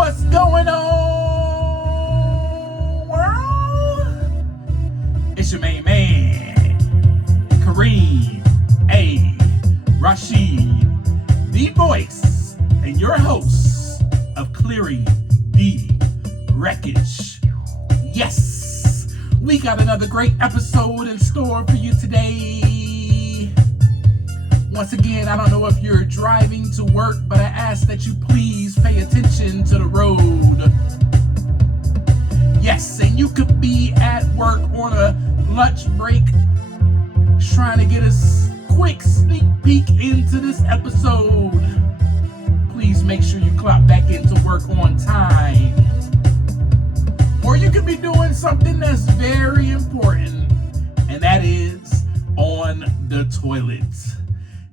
What's going on, world? It's your main man, Kareem A. Rashid, the voice and your host of Clearing the Wreckage. Yes, we got another great episode in store for you today. Once again, I don't know if you're driving to work, but I ask that you please pay attention to the road. Yes, and you could be at work on a lunch break trying to get a quick sneak peek into this episode. Please make sure you clock back into work on time. Or you could be doing something that's very important, and that is on the toilet.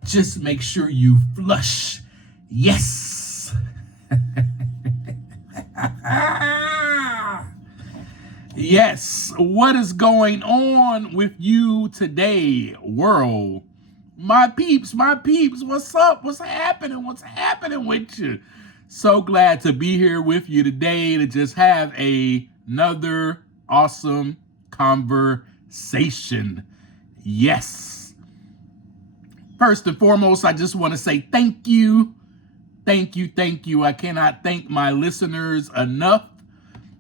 Just make sure you flush. Yes. Yes. What is going on with you today, world? My peeps, what's up? What's happening? What's happening with you? So glad to be here with you today to just have another awesome conversation. Yes. First and foremost, I just want to say thank you. Thank you. I cannot thank my listeners enough.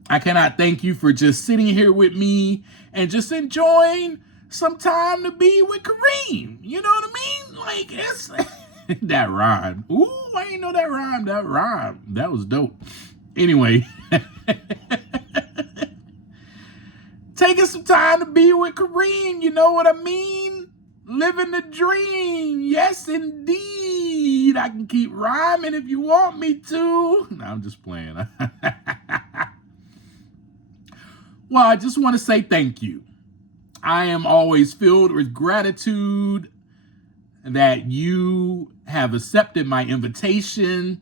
I cannot thank you for just sitting here with me and just enjoying some time to be with Kareem. You know what I mean? Like, it's that rhyme. Ooh, I didn't know that rhyme. That was dope. Anyway, taking some time to be with Kareem. You know what I mean? Living the dream. Yes, indeed. I can keep rhyming if you want me to. No, I'm just playing. Well, I just want to say thank you. I am always filled with gratitude that you have accepted my invitation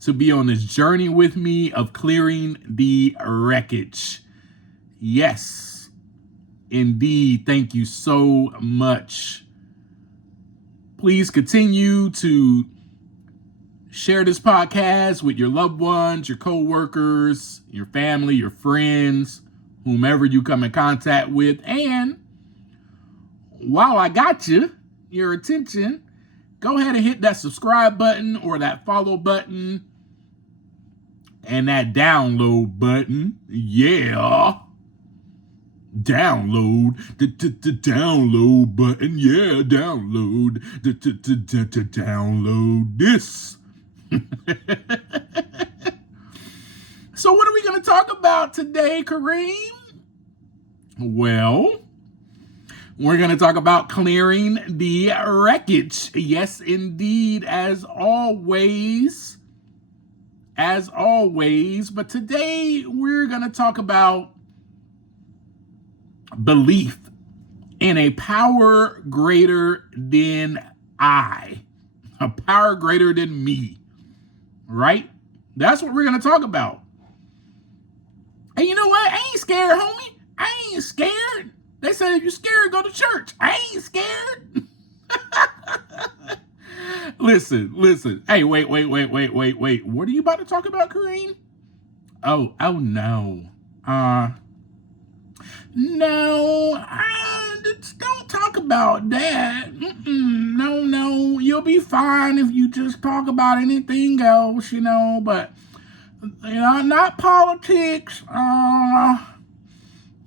to be on this journey with me of clearing the wreckage. Yes. Indeed, thank you so much. Please continue to share this podcast with your loved ones, your co-workers, your family, your friends, whomever you come in contact with. And while I got your attention, go ahead and hit that subscribe button or that follow button and that download button. Yeah. Download the download button. Yeah, download the download this. So what are we going to talk about today, Kareem? Well, we're going to talk about clearing the wreckage. Yes, indeed, as always. But today we're going to talk about belief in a power greater than I, a power greater than me, right? That's what we're going to talk about. And you know what? I ain't scared, homie. I ain't scared. They said if you're scared, go to church. I ain't scared. Listen. Hey, wait. What are you about to talk about, Kareem? Oh no. No, don't talk about that. No, you'll be fine if you just talk about anything else, but, not politics,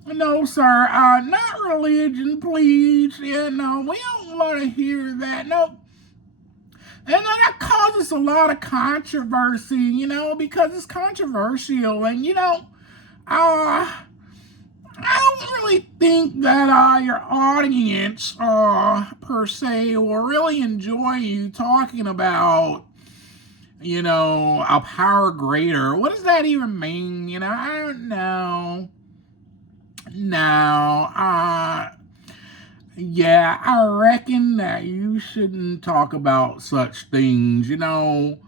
no, sir, not religion, please, yeah, no, we don't want to hear that, no, and that causes a lot of controversy, because it's controversial, and, I don't really think that your audience, per se, will really enjoy you talking about, a power greater. What does that even mean? I don't know. No, yeah, I reckon that you shouldn't talk about such things. Your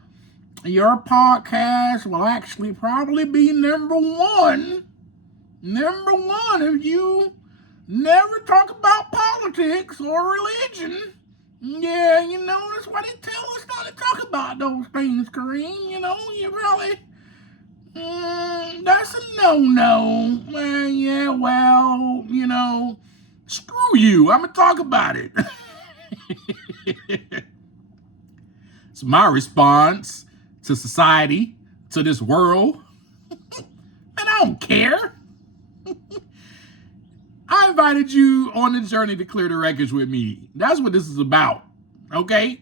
podcast will actually probably be number one if you never talk about politics or religion. Yeah, that's why they tell us not to talk about those things, Kareem. You probably That's a no-no. Yeah, well, screw you. I'm going to talk about it. It's my response to society, to this world. And I don't care. I invited you on the journey to clear the wreckage with me. That's what this is about, okay?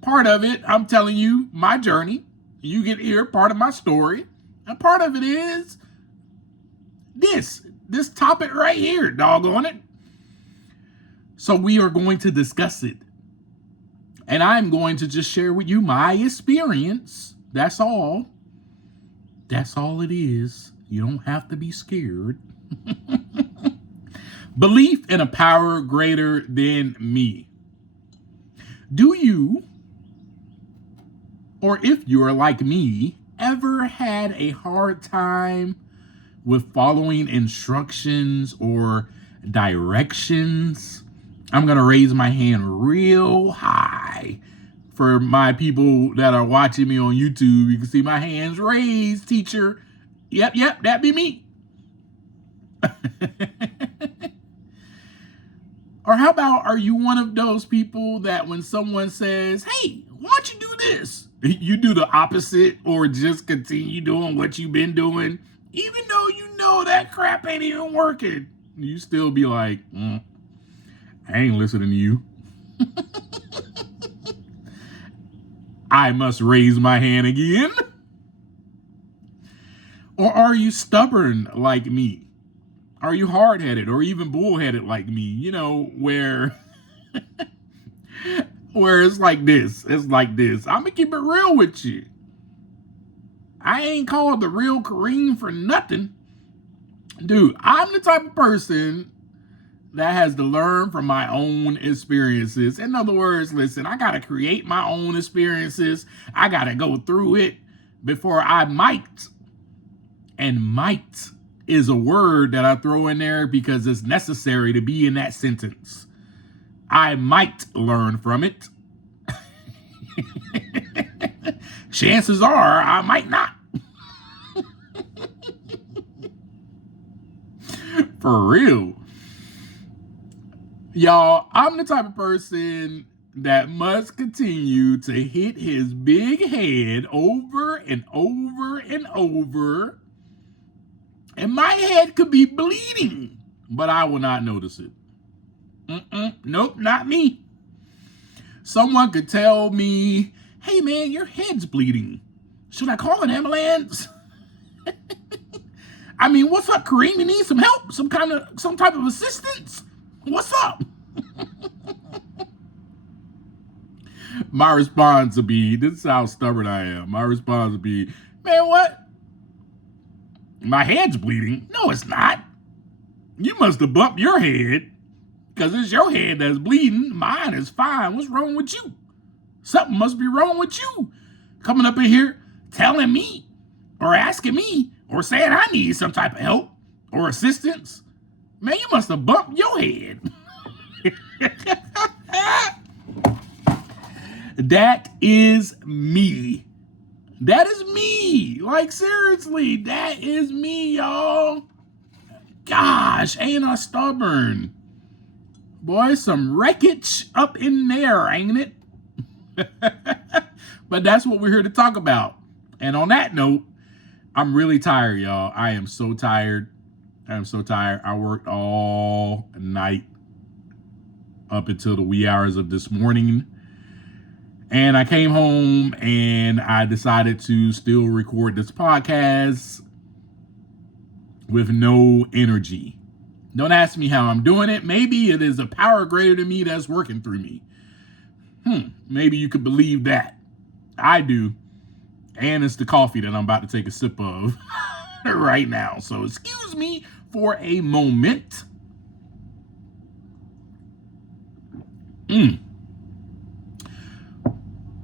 Part of it, I'm telling you, my journey. You get here, part of my story. And part of it is this topic right here, doggone it. So we are going to discuss it. And I'm going to just share with you my experience. That's all. That's all it is. You don't have to be scared. Belief in a power greater than me. Do you, or if you're like me, ever had a hard time with following instructions or directions? I'm going to raise my hand real high. For my people that are watching me on YouTube, you can see my hands raised, teacher. Yep, that'd be me. Or how about, are you one of those people that when someone says, hey, why don't you do this? You do the opposite or just continue doing what you've been doing, even though you know that crap ain't even working. You still be like, I ain't listening to you. I must raise my hand again. Or are you stubborn like me? Are you hard-headed or even bullheaded like me? Where it's like this. It's like this. I'm going to keep it real with you. I ain't called the real Kareem for nothing. Dude, I'm the type of person that has to learn from my own experiences. In other words, listen, I got to create my own experiences. I got to go through it before I might. And might is a word that I throw in there because it's necessary to be in that sentence. I might learn from it. Chances are I might not. For real. Y'all, I'm the type of person that must continue to hit his big head over and over and over. And my head could be bleeding, but I will not notice it. Nope, not me. Someone could tell me, hey man, your head's bleeding. Should I call an ambulance? I mean, what's up, Kareem? You need some help? Some type of assistance? What's up? My response would be, this is how stubborn I am. My response would be, man, what? My head's bleeding? No, it's not. You must have bumped your head because it's your head that's bleeding. Mine is fine. What's wrong with you? Something must be wrong with you. Coming up in here telling me or asking me or saying I need some type of help or assistance. Man, you must have bumped your head. That is me. That is me. Like, seriously, that is me, y'all. Gosh, ain't I stubborn? Boy, some wreckage up in there, ain't it? But that's what we're here to talk about. And on that note, I'm really tired, y'all. I am so tired. I worked all night up until the wee hours of this morning. And I came home and I decided to still record this podcast with no energy. Don't ask me how I'm doing it. Maybe it is a power greater than me that's working through me. Maybe you could believe that. I do. And it's the coffee that I'm about to take a sip of right now. So excuse me for a moment.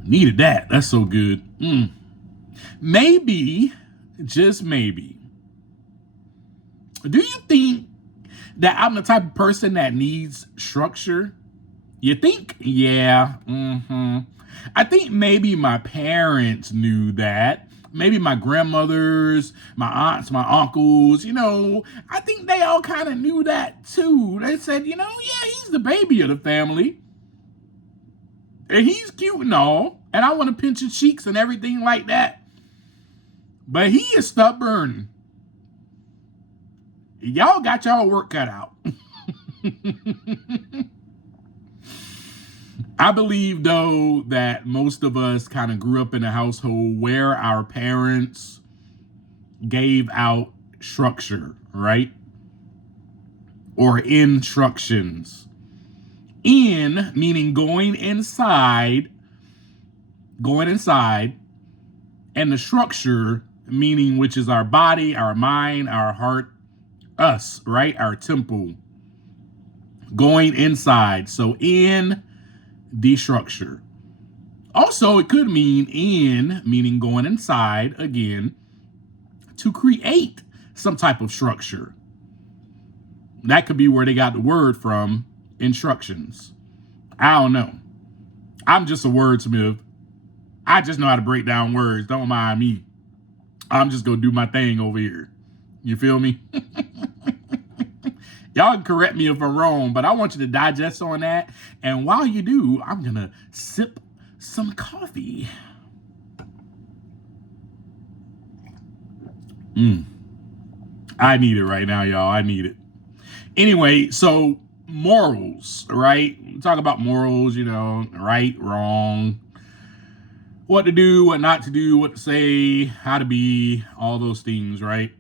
Needed that. That's so good. Maybe, just maybe, do you think that I'm the type of person that needs structure? You think? Yeah. I think maybe my parents knew that, maybe my grandmothers, my aunts, my uncles, I think they all kind of knew that too. They said, yeah, he's the baby of the family. And he's cute and all. And I want to pinch his cheeks and everything like that. But he is stubborn. Y'all got y'all work cut out. I believe, though, that most of us kind of grew up in a household where our parents gave out structure, right? Or instructions. In, meaning going inside, and the structure, meaning which is our body, our mind, our heart, us, right? Our temple. Going inside. So in the structure. Also, it could mean in, meaning going inside, again, to create some type of structure. That could be where they got the word from, instructions. I don't know. I'm just a wordsmith. I just know how to break down words. Don't mind me. I'm just going to do my thing over here. You feel me? Y'all can correct me if I'm wrong, but I want you to digest on that. And while you do, I'm going to sip some coffee. I need it right now, y'all. I need it. Anyway, so morals, right? We talk about morals, right, wrong, what to do, what not to do, what to say, how to be, all those things, right?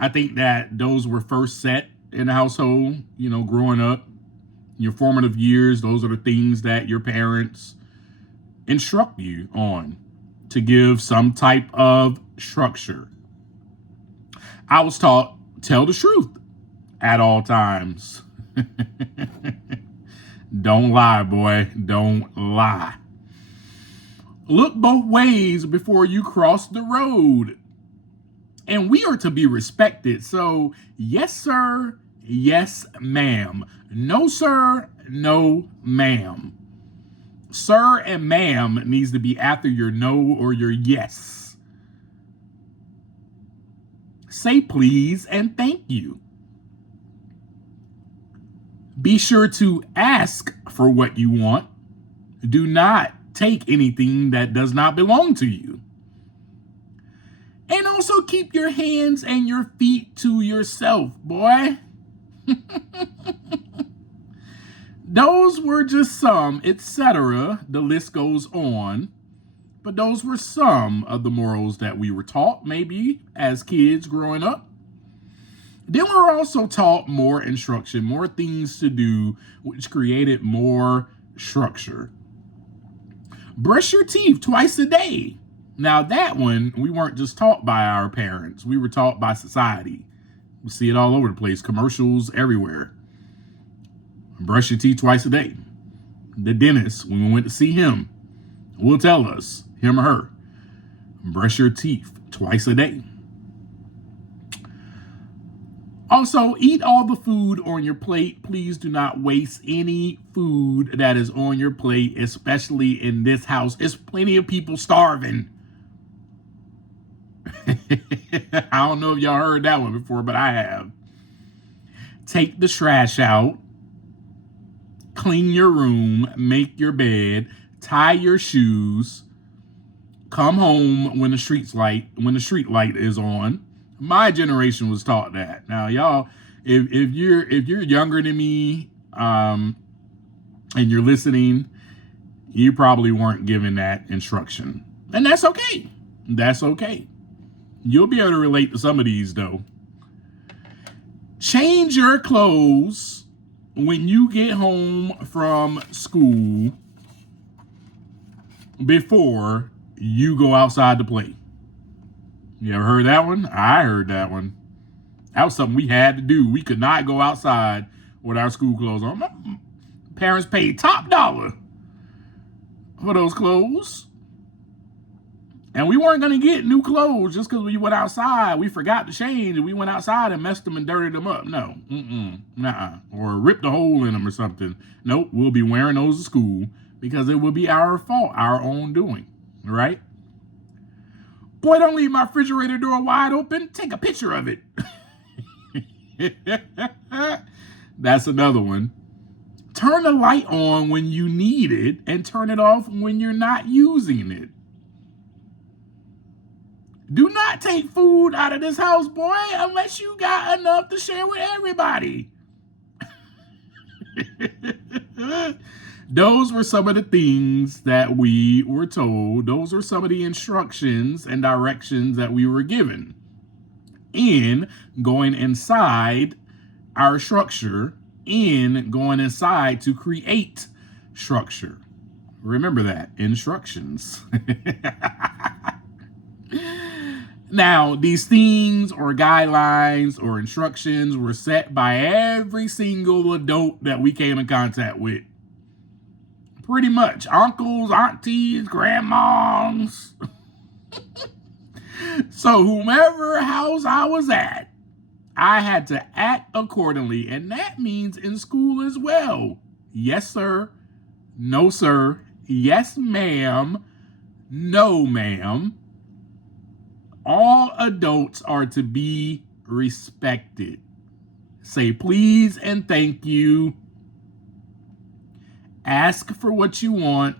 I think that those were first set in the household, growing up, your formative years. Those are the things that your parents instruct you on to give some type of structure. I was taught, tell the truth at all times. Don't lie, boy. Don't lie. Look both ways before you cross the road. And we are to be respected. So, yes, sir. Yes, ma'am. No, sir. No, ma'am. Sir and ma'am needs to be after your no or your yes. Say please and thank you. Be sure to ask for what you want. Do not take anything that does not belong to you. And also keep your hands and your feet to yourself, boy. Those were just some, etc. The list goes on. But those were some of the morals that we were taught, maybe, as kids growing up. Then we were also taught more instruction, more things to do, which created more structure. Brush your teeth twice a day. Now that one, we weren't just taught by our parents. We were taught by society. We see it all over the place. Commercials everywhere. Brush your teeth twice a day. The dentist, when we went to see him, will tell us, him or her, brush your teeth twice a day. Also, eat all the food on your plate. Please do not waste any food that is on your plate, especially in this house. There's plenty of people starving. I don't know if y'all heard that one before, but I have. Take the trash out. Clean your room. Make your bed. Tie your shoes. Come home when the street light is on. My generation was taught that. Now, y'all, if you're younger than me, and you're listening, you probably weren't given that instruction, and that's okay. That's okay. You'll be able to relate to some of these, though. Change your clothes when you get home from school before you go outside to play. You ever heard that one? I heard that one. That was something we had to do. We could not go outside with our school clothes on. My parents paid top dollar for those clothes. And we weren't going to get new clothes just because we went outside. We forgot to change and we went outside and messed them and dirtied them up. No. Nuh-uh. Or ripped a hole in them or something. Nope. We'll be wearing those to school because it will be our fault, our own doing. Right? Boy, don't leave my refrigerator door wide open. Take a picture of it. That's another one. Turn the light on when you need it and turn it off when you're not using it. Do not take food out of this house, boy, unless you got enough to share with everybody. Those were some of the things that we were told. Those were some of the instructions and directions that we were given in going inside our structure, in going inside to create structure. Remember that, instructions. Now, these things or guidelines or instructions were set by every single adult that we came in contact with. Pretty much. Uncles, aunties, grandmas. So whomever house I was at, I had to act accordingly. And that means in school as well. Yes, sir. No, sir. Yes, ma'am. No, ma'am. All adults are to be respected. Say please and thank you. Ask for what you want.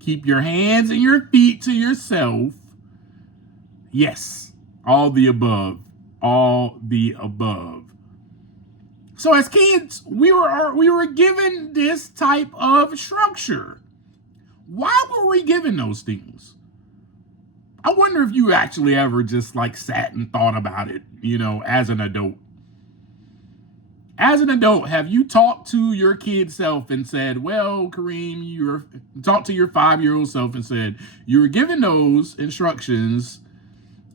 Keep your hands and your feet to yourself. Yes, all the above. All the above. So as kids, we were given this type of structure. Why were we given those things? I wonder if you actually ever just like sat and thought about it, as an adult. As an adult, have you talked to your kid self and said, well, Kareem, talked to your 5-year-old self and said, you were given those instructions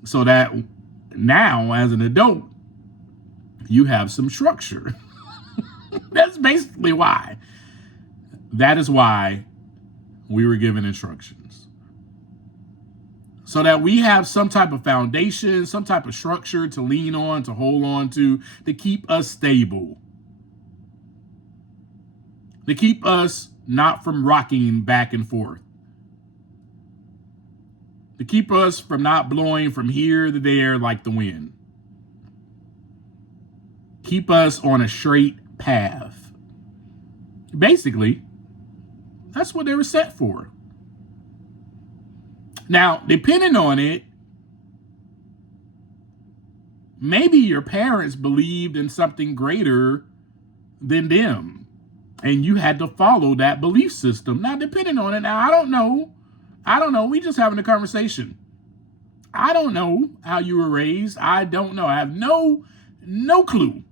so that now as an adult, you have some structure. That's basically why. That is why we were given instructions. So that we have some type of foundation, some type of structure to lean on, to hold on to keep us stable. To keep us not from rocking back and forth. To keep us from not blowing from here to there like the wind. Keep us on a straight path. Basically, that's what they were set for. Now, depending on it, maybe your parents believed in something greater than them, and you had to follow that belief system. Now, depending on it, now, I don't know. We just having a conversation. I don't know how you were raised. I don't know. I have no clue.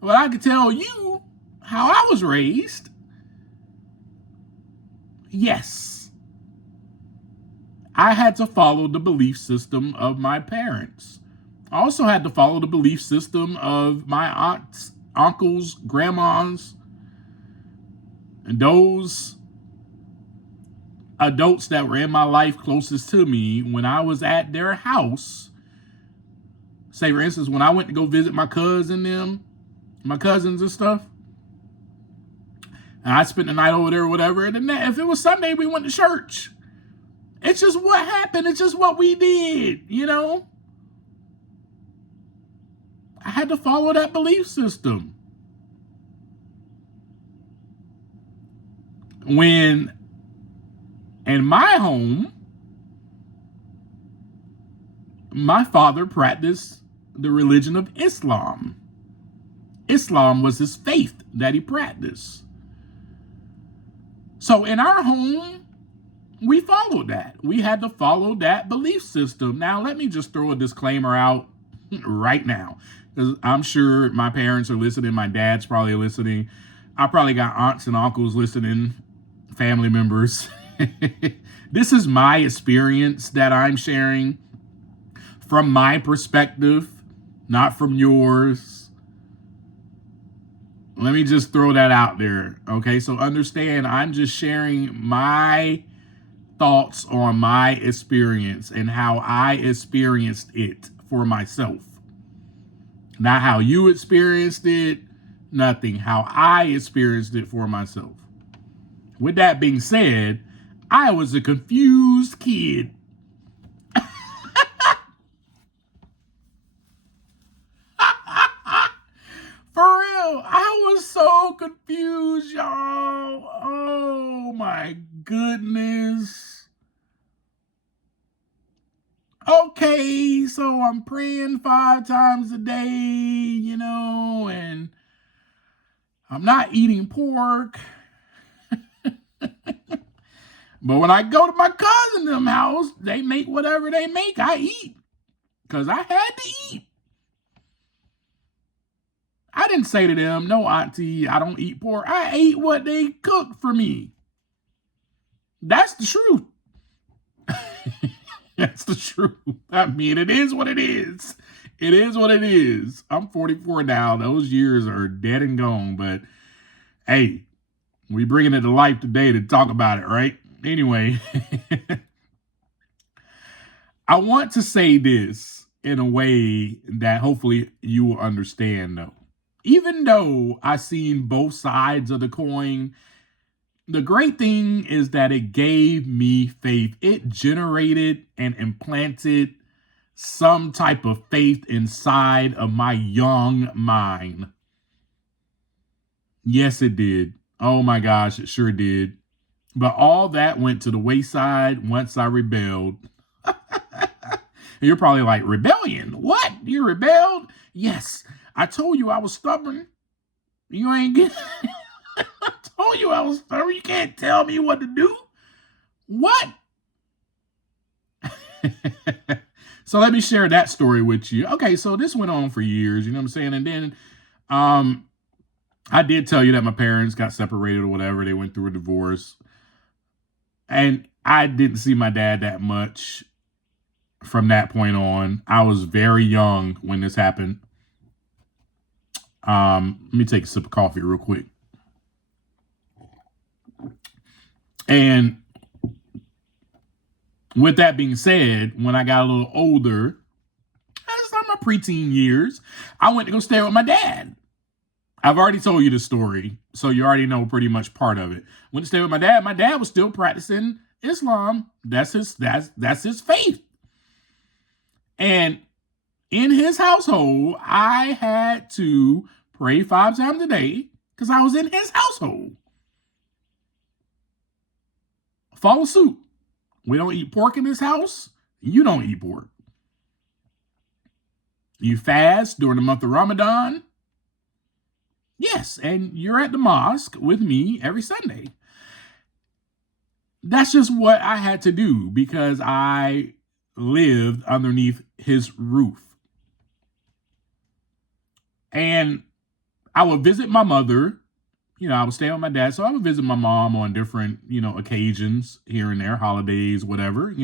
But I can tell you how I was raised. Yes. I had to follow the belief system of my parents. I also had to follow the belief system of my aunts, uncles, grandmas, and those adults that were in my life closest to me when I was at their house. Say, for instance, when I went to go visit my cousins and stuff, and I spent the night over there or whatever, and then if it was Sunday, we went to church. It's just what happened. It's just what we did, I had to follow that belief system. When in my home, my father practiced the religion of Islam. Islam was his faith that he practiced. So in our home, we followed that. We had to follow that belief system. Now, let me just throw a disclaimer out right now, because I'm sure my parents are listening. My dad's probably listening. I probably got aunts and uncles listening, family members. This is my experience that I'm sharing from my perspective, not from yours. Let me just throw that out there. Okay, so understand, I'm just sharing my thoughts on my experience and how I experienced it for myself. Not how you experienced it, nothing. How I experienced it for myself. With that being said, I was a confused kid. was so confused, y'all. Oh my goodness. Okay, so I'm praying 5 times a day, and I'm not eating pork. But when I go to my cousin them house, they make whatever they make, I eat. Because I had to eat. I didn't say to them, no, auntie, I don't eat pork. I ate what they cooked for me. That's the truth. That's the truth. I mean, it is what it is. It is what it is. I'm 44 now. Those years are dead and gone. But hey, we bringing it to life today to talk about it, right? Anyway, I want to say this in a way that hopefully you will understand, though. Even though I've seen both sides of the coin, the great thing is that it gave me faith. It generated and implanted some type of faith inside of my young mind. Yes, it did. Oh my gosh, it sure did. But all that went to the wayside once I rebelled. You're probably like, rebellion? What? You rebelled? Yes. I told you I was stubborn. You ain't get. I told you I was stubborn. You can't tell me what to do. What? So let me share that story with you. Okay, so this went on for years, you know what I'm saying? And then I did tell you that my parents got separated or whatever. They went through a divorce. And I didn't see my dad that much from that point on. I was very young when this happened. Let me take a sip of coffee real quick. And with that being said, when I got a little older, that's not my preteen years, I went to go stay with my dad. I've already told you the story, so you already know pretty much part of it. Went to stay with my dad. My dad was still practicing Islam. That's his faith. And in his household, I had to pray 5 times a day because I was in his household. Follow suit. We don't eat pork in this house. You don't eat pork. You fast during the month of Ramadan. Yes, and you're at the mosque with me every Sunday. That's just what I had to do because I lived underneath his roof. And I would visit my mother. I would stay with my dad. So I would visit my mom on different, occasions here and there, holidays, whatever.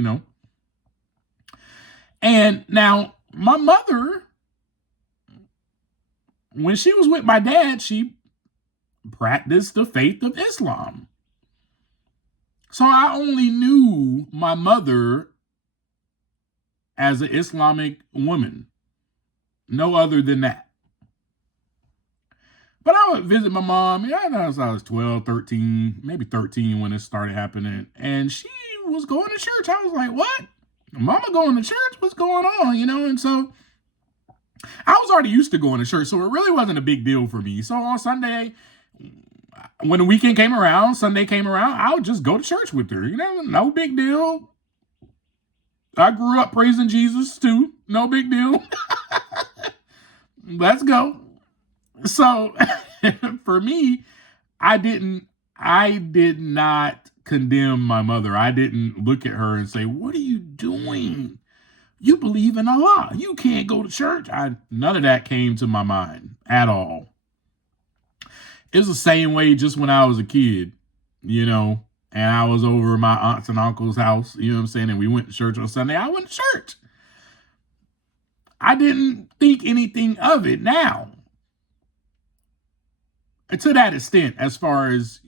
And now my mother, when she was with my dad, she practiced the faith of Islam. So I only knew my mother as an Islamic woman. No other than that. But I would visit my mom. I was 12, 13, maybe 13 when it started happening. And she was going to church. I was like, what? Mama going to church? What's going on? And so I was already used to going to church. So it really wasn't a big deal for me. So on Sunday, when the weekend came around, Sunday came around, I would just go to church with her. No big deal. I grew up praising Jesus too. No big deal. Let's go. So for me, I did not condemn my mother. I didn't look at her and say, what are you doing? You believe in Allah. You can't go to church. None of that came to my mind at all. It was the same way just when I was a kid, and I was over my aunts and uncle's house, you know what I'm saying? And we went to church on Sunday. I went to church. I didn't think anything of it now. To that extent, as far as,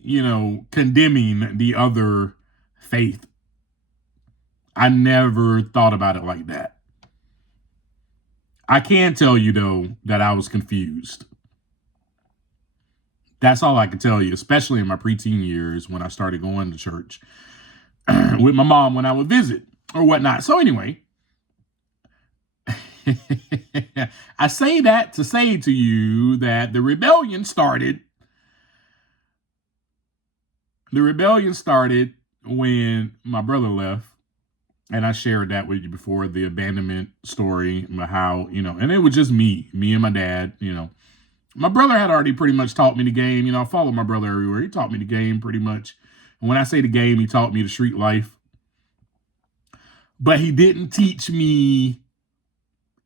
condemning the other faith, I never thought about it like that. I can tell you, though, that I was confused. That's all I can tell you, especially in my preteen years when I started going to church with my mom when I would visit or whatnot. So anyway, I say that to say to you that the rebellion started The rebellion started when my brother left. And I shared that with you before, the abandonment story, how, and it was just me and my dad, My brother had already pretty much taught me the game. I followed my brother everywhere. He taught me the game pretty much. And when I say the game, he taught me the street life. But he didn't teach me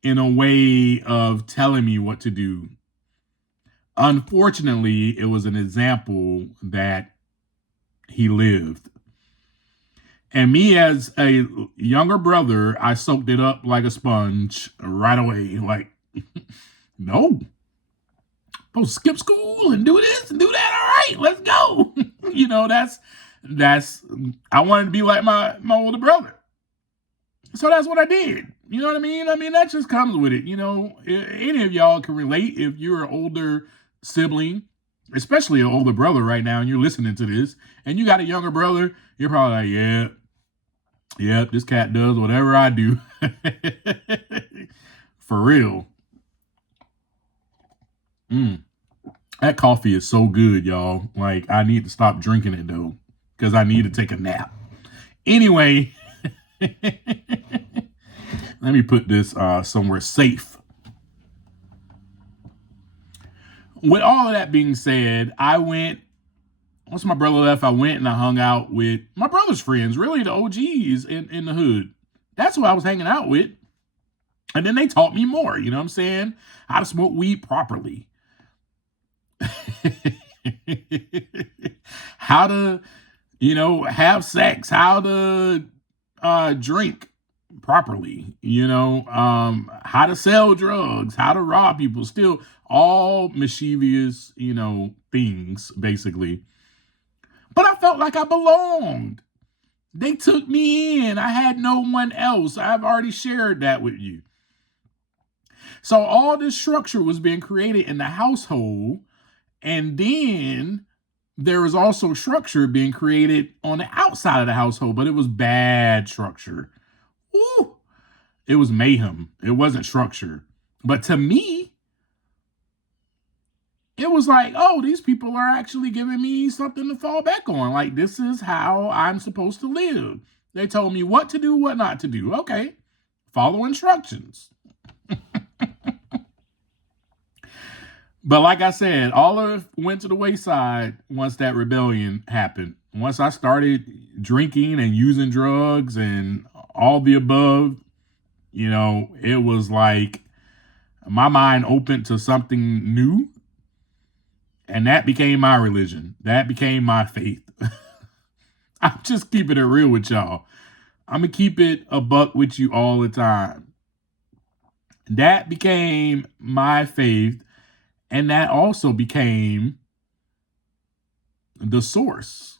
in a way of telling me what to do. Unfortunately, it was an example that he lived. And me as a younger brother, I soaked it up like a sponge right away. Like, no. Supposed to skip school and do this and do that. All right, let's go. that's I wanted to be like my older brother. So that's what I did. You know what I mean? That just comes with it. Any of y'all can relate if you're an older sibling, especially an older brother right now, and you're listening to this, and you got a younger brother, you're probably like, yeah, this cat does whatever I do. For real. That coffee is so good, y'all. Like, I need to stop drinking it, though, because I need to take a nap. Anyway, let me put this somewhere safe. With all of that being said, once my brother left, I went and I hung out with my brother's friends, really the OGs in the hood. That's who I was hanging out with. And then they taught me more, you know what I'm saying? How to smoke weed properly. How to, have sex, how to drink properly, how to sell drugs, how to rob people, still all mischievous, things, basically. But I felt like I belonged. They took me in. I had no one else. I've already shared that with you. So all this structure was being created in the household. And then there was also structure being created on the outside of the household, but it was bad structure. Ooh, it was mayhem. It wasn't structure. But to me, it was like, oh, these people are actually giving me something to fall back on. Like, this is how I'm supposed to live. They told me what to do, what not to do. Okay, follow instructions. But like I said, all of it went to the wayside once that rebellion happened. Once I started drinking and using drugs and all the above, it was like my mind opened to something new. And that became my religion. That became my faith. I'm just keeping it real with y'all. I'm going to keep it a buck with you all the time. That became my faith. And that also became the source,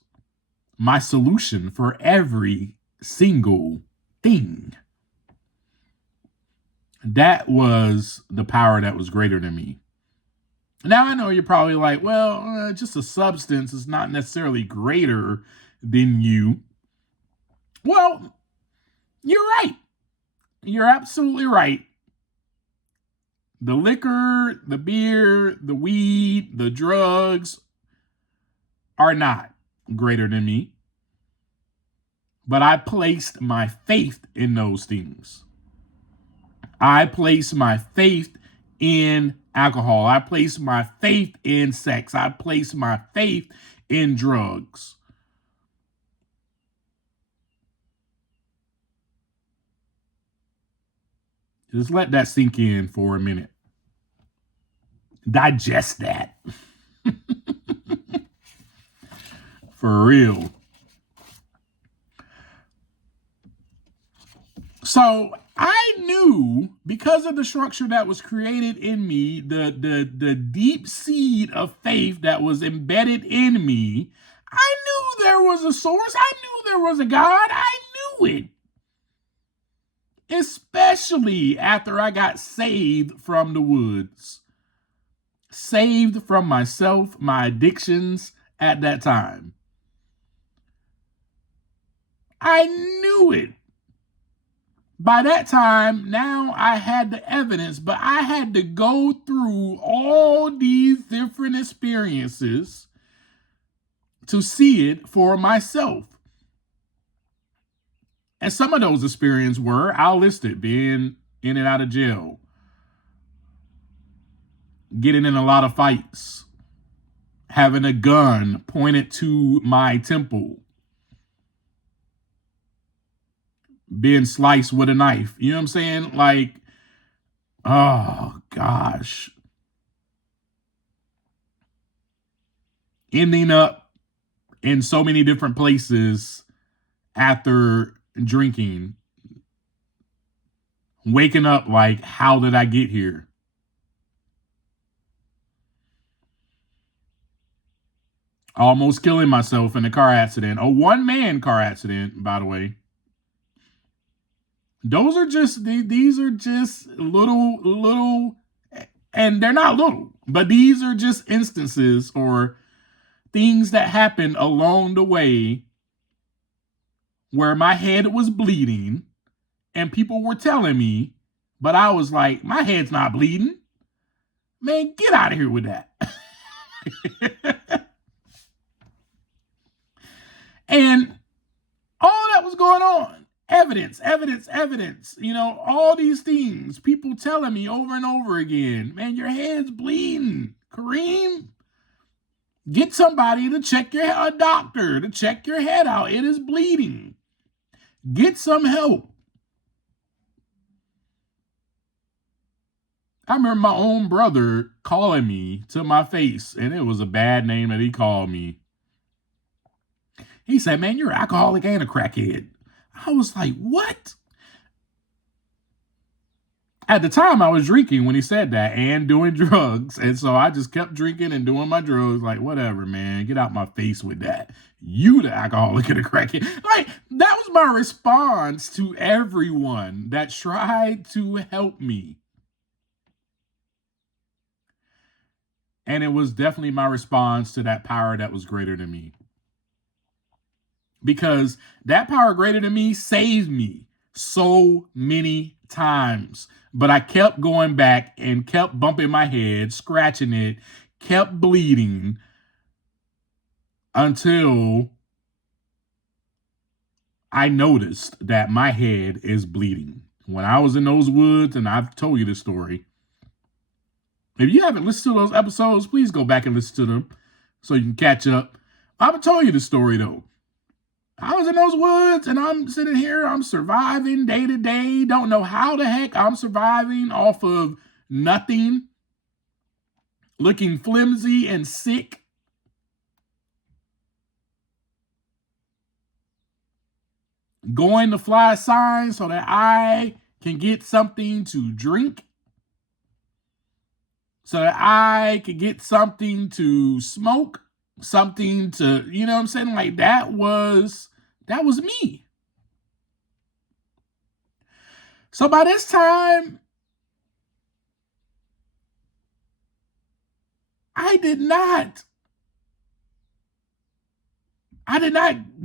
my solution for every single thing. That was the power that was greater than me. Now, I know you're probably like, well, just a substance is not necessarily greater than you. Well, you're right. You're absolutely right. The liquor, the beer, the weed, the drugs are not greater than me. But I placed my faith in those things. I placed my faith in alcohol. I placed my faith in sex. I placed my faith in drugs. Just let that sink in for a minute. Digest that. For real. So I knew, because of the structure that was created in me, the deep seed of faith that was embedded in me, I knew there was a source. I knew there was a God. I knew it. Especially after I got saved from the woods. Saved from myself, my addictions at that time. I knew it. By that time, now I had the evidence, but I had to go through all these different experiences to see it for myself. And some of those experiences were, I'll list it, being in and out of jail, getting in a lot of fights, having a gun pointed to my temple, being sliced with a knife. You know what I'm saying? Like, oh gosh. Ending up in so many different places after drinking, waking up like, how did I get here? Almost killing myself in a car accident, a one-man car accident, by the way. Those are just, these are just little, and they're not little, but these are just instances or things that happened along the way where my head was bleeding and people were telling me, but I was like, my head's not bleeding. Man, get out of here with that. And all that was going on. Evidence. You know, all these things. People telling me over and over again, man, your head's bleeding. Kareem, get somebody to check a doctor to check your head out. It is bleeding. Get some help. I remember my own brother calling me to my face, and it was a bad name that he called me. He said, man, you're an alcoholic and a crackhead. I was like, what? At the time, I was drinking when he said that and doing drugs. And so I just kept drinking and doing my drugs. Like, whatever, man. Get out my face with that. You the alcoholic and a crackhead. Like, that was my response to everyone that tried to help me. And it was definitely my response to that power that was greater than me. Because that power greater than me saved me so many times. But I kept going back and kept bumping my head, scratching it, kept bleeding until I noticed that my head is bleeding. When I was in those woods, and I've told you this story. If you haven't listened to those episodes, please go back and listen to them so you can catch up. I've told you the story though. I was in those woods and I'm sitting here, I'm surviving day to day. Don't know how the heck I'm surviving off of nothing. Looking flimsy and sick. Going to fly signs so that I can get something to drink. So that I could get something to smoke. Something to, you know what I'm saying? Like that was me. So by this time, I did not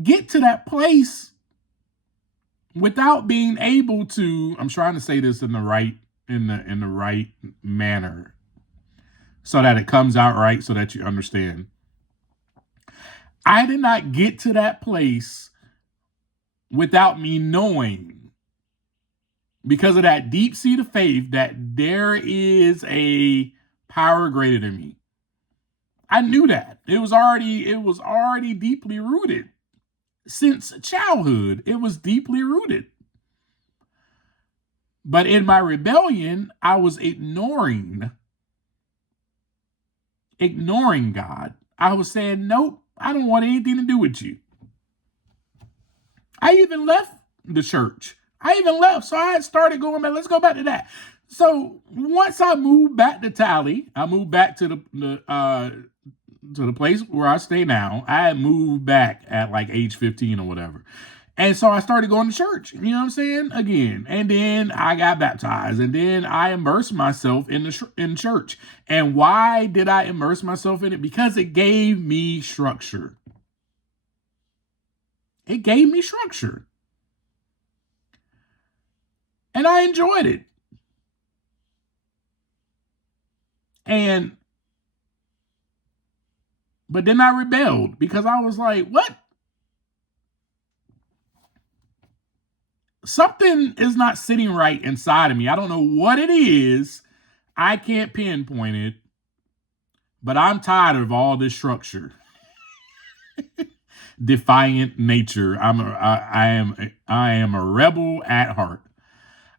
get to that place without being able to, I'm trying to say this in the right manner so that it comes out right, so that you understand. I did not get to that place without me knowing, because of that deep seed of faith, that there is a power greater than me. I knew that. It was already deeply rooted. Since childhood, it was deeply rooted. But in my rebellion, I was ignoring God. I was saying, nope, I don't want anything to do with you. I even left the church. So I started going back. Let's go back to that. So once I moved back to Tally, I moved back to the place where I stay now. I had moved back at like age 15 or whatever. And so I started going to church, you know what I'm saying? Again. And then I got baptized, and then I immersed myself in church. And why did I immerse myself in it? Because it gave me structure. It gave me structure. And I enjoyed it. And But then I rebelled because I was like, what? Something is not sitting right inside of me. I don't know what it is. I can't pinpoint it, but I'm tired of all this structure. Defiant nature. I am a rebel at heart.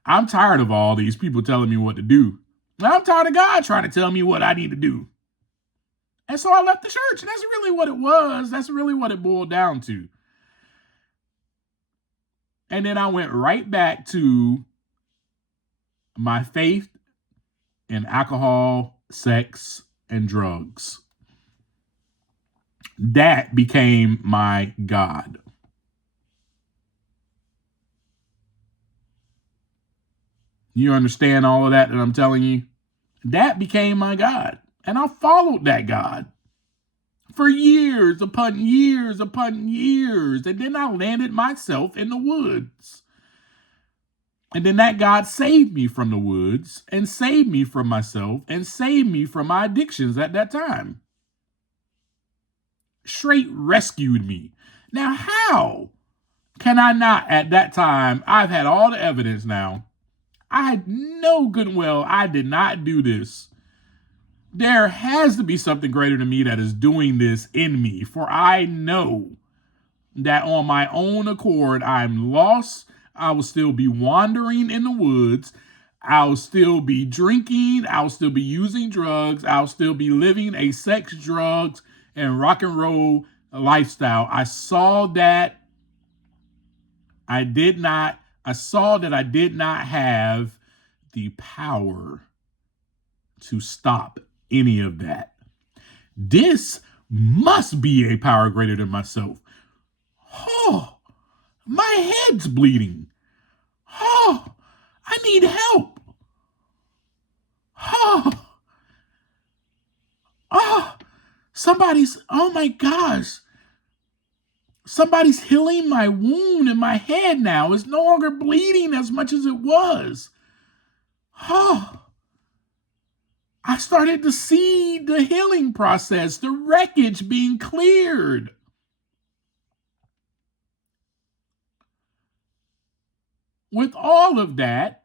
I'm tired of all these people telling me what to do. I'm tired of God trying to tell me what I need to do. And so I left the church. And that's really what it was. That's really what it boiled down to. And then I went right back to my faith in alcohol, sex, and drugs. That became my God. You understand all of that I'm telling you? That became my God. And I followed that God for years upon years upon years. And then I landed myself in the woods. And then that God saved me from the woods and saved me from myself and saved me from my addictions at that time. Straight rescued me. Now, how can I not at that time? I've had all the evidence now. I know good and well I did not do this. There has to be something greater than me that is doing this in me, for I know that on my own accord, I'm lost. I will still be wandering in the woods. I'll still be drinking. I'll still be using drugs. I'll still be living a sex, drugs, and rock and roll lifestyle. I saw that I did not have the power to stop any of that. This must be a power greater than myself. Oh, my head's bleeding. Oh, I need help. Oh, oh my gosh. Somebody's healing my wound in my head now. It's no longer bleeding as much as it was. Oh, I started to see the healing process, the wreckage being cleared. With all of that,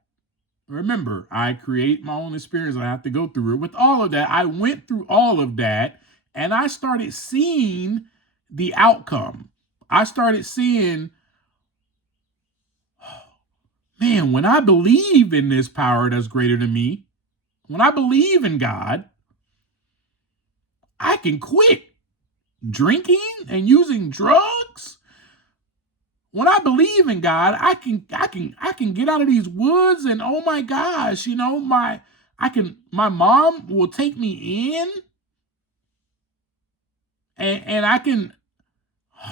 remember, I create my own experience. I have to go through it. With all of that, I went through all of that and I started seeing the outcome. I started seeing, man, when I believe in this power that's greater than me, when I believe in God, I can quit drinking and using drugs. When I believe in God, I can get out of these woods and oh my gosh, you know, my mom will take me in and I can,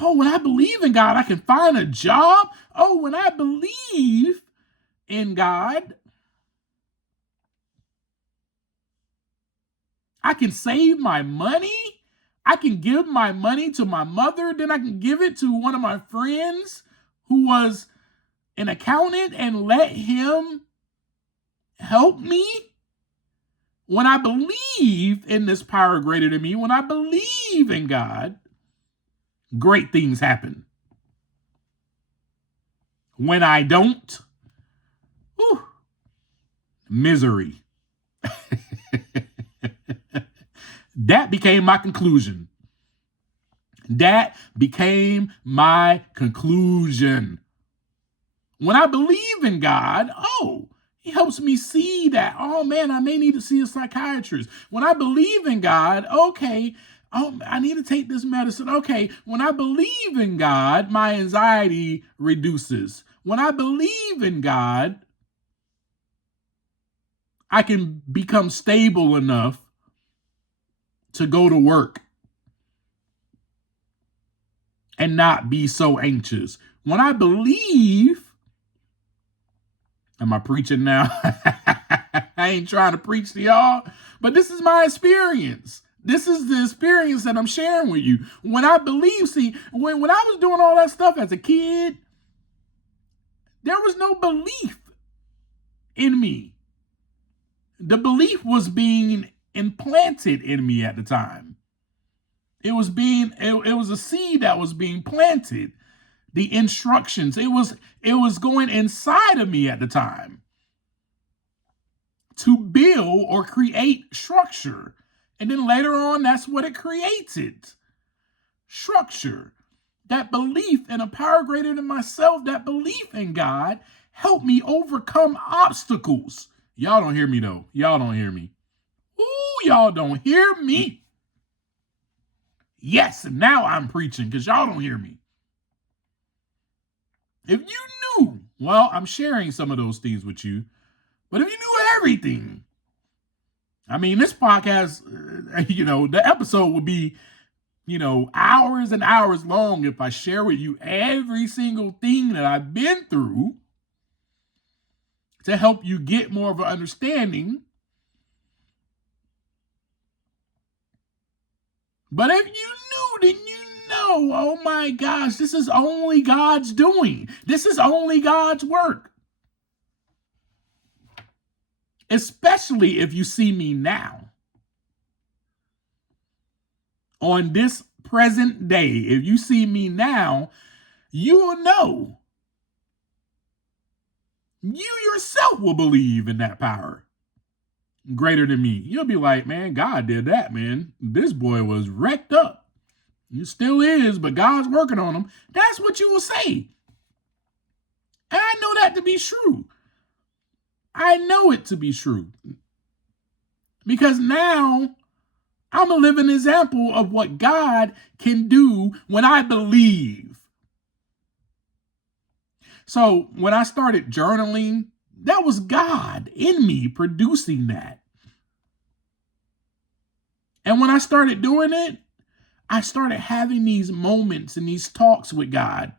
oh, when I believe in God, I can find a job. Oh, when I believe in God, I can save my money. I can give my money to my mother. Then I can give it to one of my friends who was an accountant and let him help me. When I believe in this power greater than me, when I believe in God, great things happen. When I don't, whew, misery. That became my conclusion. That became my conclusion. When I believe in God, oh, he helps me see that, oh man, I may need to see a psychiatrist. When I believe in God, okay, oh, I need to take this medicine. Okay, when I believe in God, my anxiety reduces. When I believe in God, I can become stable enough to go to work and not be so anxious. When I believe, am I preaching now? I ain't trying to preach to y'all, but this is my experience. This is the experience that I'm sharing with you. When I believe, see, when I was doing all that stuff as a kid, there was no belief in me. The belief was being implanted in me at the time. It was a seed that was being planted. The instructions, it was going inside of me at the time to build or create structure. And then later on, that's what it created. Structure. That belief in a power greater than myself, that belief in God helped me overcome obstacles. Y'all don't hear me though. Y'all don't hear me. Ooh, y'all don't hear me. Yes, now I'm preaching because y'all don't hear me. If you knew, well, I'm sharing some of those things with you, but if you knew everything, I mean, this podcast, the episode would be, hours and hours long if I share with you every single thing that I've been through to help you get more of an understanding. But if you knew, then you know, oh my gosh, this is only God's doing. This is only God's work. Especially if you see me now. On this present day, if you see me now, you will know. You yourself will believe in that power greater than me. You'll be like, man, God did that, man. This boy was wrecked up. He still is, but God's working on him. That's what you will say. And I know that to be true. I know it to be true. Because now I'm a living example of what God can do when I believe. So when I started journaling, that was God in me producing that. And when I started doing it, I started having these moments and these talks with God,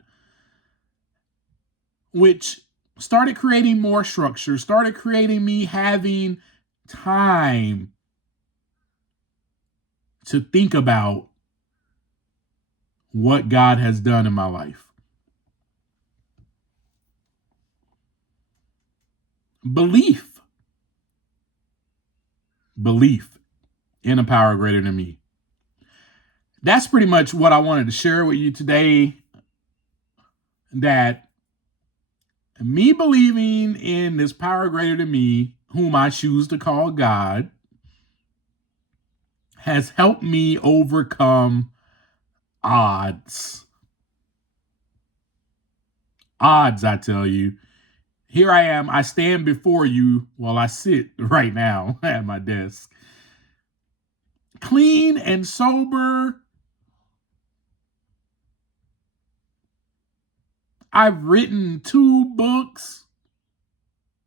which started creating more structure, started creating me having time to think about what God has done in my life. Belief in a power greater than me. That's pretty much what I wanted to share with you today. That me believing in this power greater than me, whom I choose to call God, has helped me overcome odds. Odds, I tell you. Here I am. I stand before you while I sit right now at my desk. Clean and sober. I've written 2 books.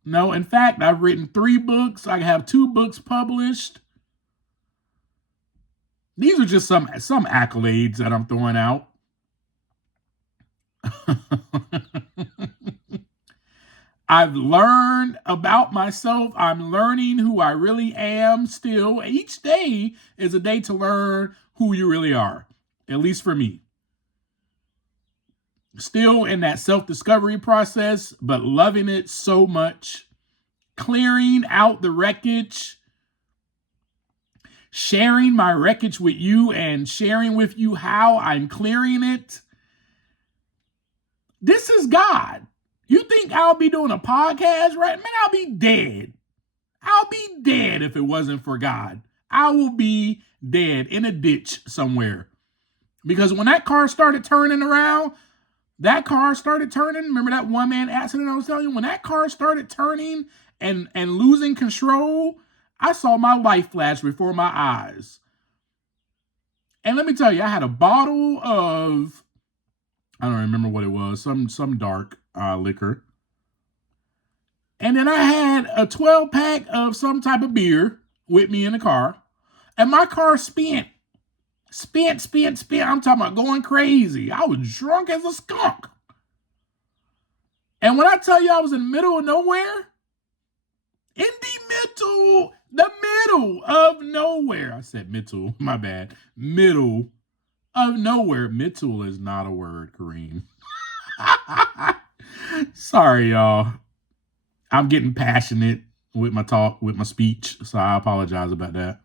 No, in fact, I've written 3 books. I have 2 books published. These are just some accolades that I'm throwing out. I've learned about myself. I'm learning who I really am still. Each day is a day to learn who you really are, at least for me. Still in that self-discovery process, but loving it so much. Clearing out the wreckage. Sharing my wreckage with you and sharing with you how I'm clearing it. This is God. You think I'll be doing a podcast, right? Man, I'll be dead. I'll be dead if it wasn't for God. I will be dead in a ditch somewhere. Because when that car started turning around, remember that one-man accident I was telling you? When that car started turning and losing control, I saw my life flash before my eyes. And let me tell you, I had a bottle of, I don't remember what it was, some dark liquor. And then I had a 12-pack of some type of beer with me in the car. And my car spent. I'm talking about going crazy. I was drunk as a skunk. And when I tell you I was in the middle of nowhere, in the middle of nowhere. I said middle, my bad. Middle of nowhere. Middle is not a word, Kareem. Sorry, y'all. I'm getting passionate with my talk, with my speech, so I apologize about that.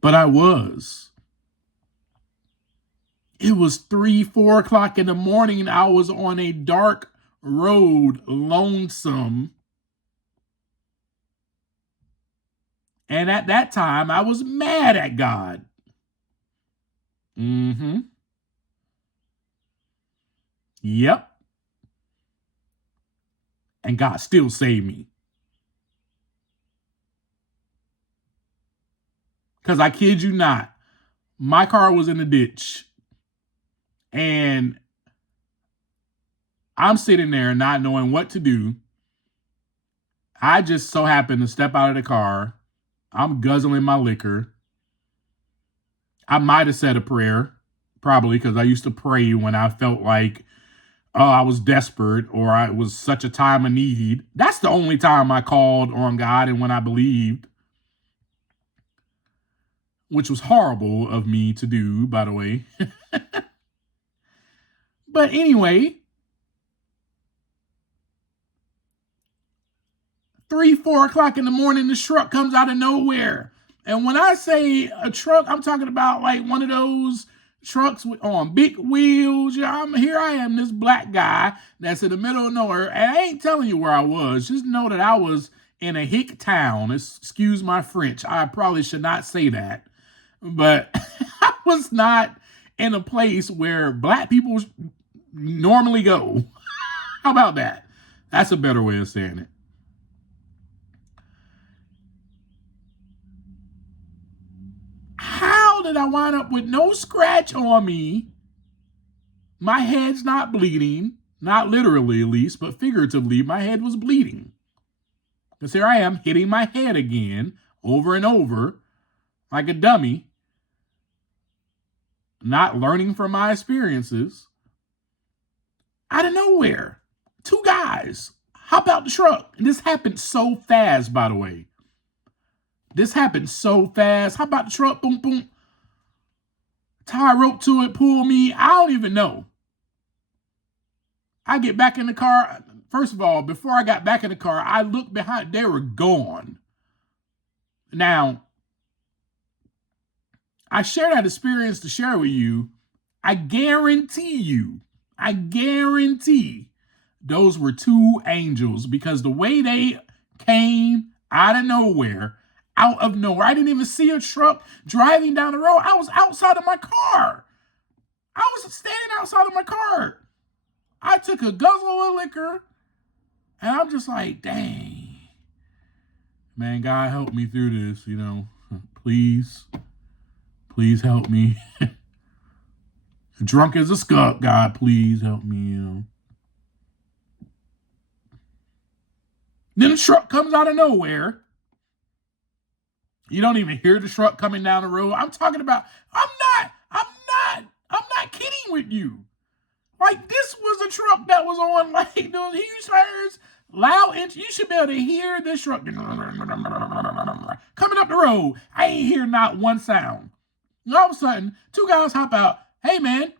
But I was. It was 3, 4 o'clock in the morning, and I was on a dark road, lonesome. And at that time, I was mad at God. Mm-hmm. Yep. And God still saved me. Because I kid you not, my car was in the ditch. And I'm sitting there not knowing what to do. I just so happened to step out of the car. I'm guzzling my liquor. I might have said a prayer, probably, because I used to pray when I felt like, oh, I was desperate or I was such a time of need. That's the only time I called on God and when I believed, which was horrible of me to do, by the way. But anyway, 3, 4 o'clock in the morning, the truck comes out of nowhere. And when I say a truck, I'm talking about like one of those trucks on big wheels. Yeah, here I am, this black guy that's in the middle of nowhere. And I ain't telling you where I was. Just know that I was in a hick town. Excuse my French. I probably should not say that. But I was not in a place where black people normally go. How about that? That's a better way of saying it. How did I wind up with no scratch on me? My head's not bleeding, not literally at least, but figuratively, my head was bleeding. Because here I am hitting my head again over and over like a dummy, not learning from my experiences. Out of nowhere, 2 guys hop out the truck. And this happened so fast, by the way. This happened so fast. Hop out the truck, boom, boom. Tie a rope to it, pull me. I don't even know. I get back in the car. First of all, before I got back in the car, I looked behind. They were gone. Now, I share that experience to share with you. I guarantee those were 2 angels, because the way they came out of nowhere, I didn't even see a truck driving down the road. I was outside of my car. I was standing outside of my car. I took a guzzle of liquor, and I'm just like, dang. Man, God, help me through this, Please help me. Drunk as a skunk, God, please help me, Then the truck comes out of nowhere. You don't even hear the truck coming down the road. I'm talking about, I'm not kidding with you. Like, this was a truck that was on like those huge tires, loud, and you should be able to hear this truck coming up the road. I ain't hear not one sound. And all of a sudden, 2 guys hop out. Hey, man.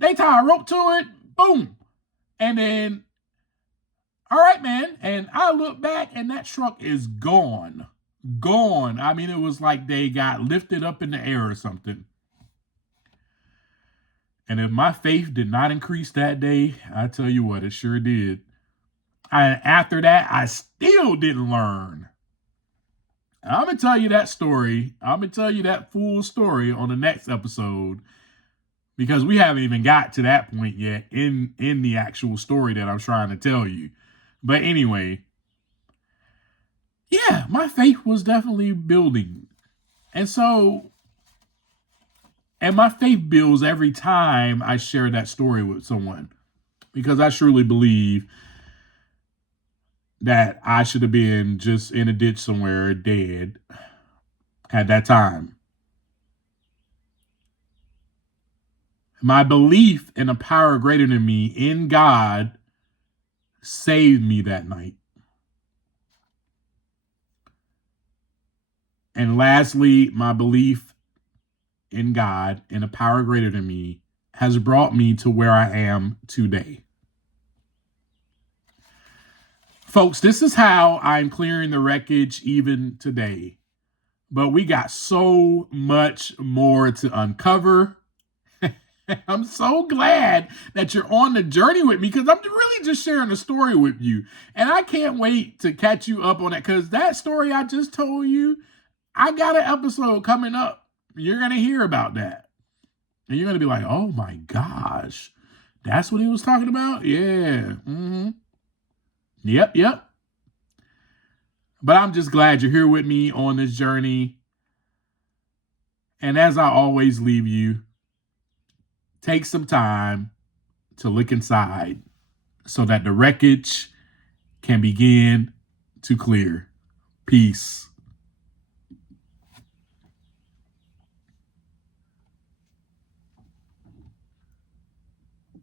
They tie a rope to it. Boom. And then, all right, man. And I look back, and that truck is gone. Gone. I mean, it was like they got lifted up in the air or something. And if my faith did not increase that day, I tell you what, it sure did. After that, I still didn't learn. I'm going to tell you that story. I'm going to tell you that full story on the next episode, because we haven't even got to that point yet in the actual story that I'm trying to tell you. But anyway, yeah, my faith was definitely building. And my faith builds every time I share that story with someone, because I truly believe that I should have been just in a ditch somewhere dead at that time. My belief in a power greater than me, in God, saved me that night. And lastly, my belief in God, in a power greater than me, has brought me to where I am today. Folks, this is how I'm clearing the wreckage even today. but we got so much more to uncover. I'm so glad that you're on the journey with me because I'm really just sharing a story with you. And I can't wait to catch you up on that because that story I just told you, I got an episode coming up. You're going to hear about that. And you're going to be like, oh my gosh, that's what he was talking about? Yeah. Mm-hmm. Yep. But I'm just glad you're here with me on this journey. And as I always leave you, take some time to look inside so that the wreckage can begin to clear. Peace.